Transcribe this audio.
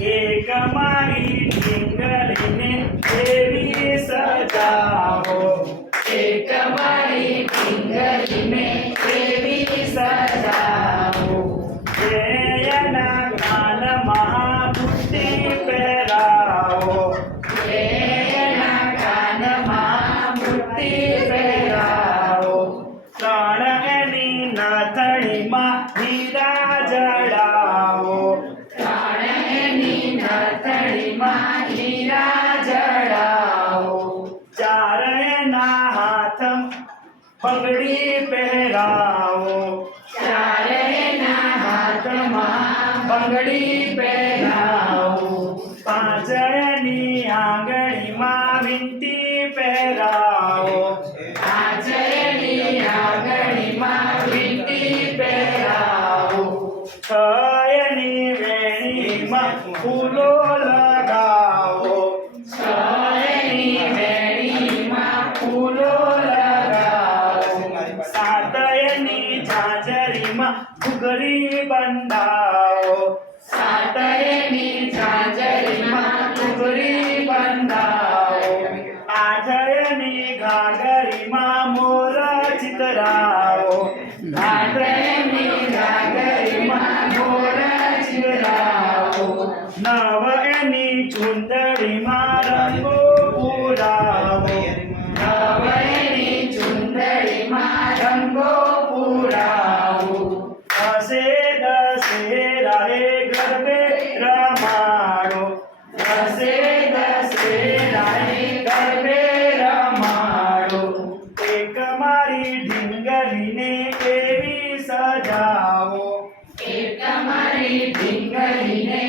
એક મારી ઢીંગલીને એવી સજાવો. એક મારી પિંગલીને નથડીમાં હીરા જડાવો ચાર હાથ પગડી પહેરાવો. ચારેયના હાથમાં બંગડી પહેરાવો. પાંચ એની આંગળીમાં વીંટી પહેરાવો. આજની આંગળીમાં વીંટી પહેરાવો. છ વેણીમાં ફૂલો લગાવો. છયની વેણીમાં ફૂલો લગાવો સાતયની ઝાંઝરીમાં ઘૂઘરી બંધાવો. સાતયની ઝાંઝરીમાં ઘૂઘરી બંધાવો આઠ એની ઘાઘરીમાં મોર ચિતરાવો. આઠયની નવ એની ચુંદડીમાં રંગો પુરાવો. નવ એની ચુંદડીમાં રંગો પુરાવો. દસે દસે રહે ગરબે રમાડો. દસે દસે રહે ગરબે રમાડો. એક મારી ઢીંગલીને એવી સજાવો. એક મારી ઢીંગલીને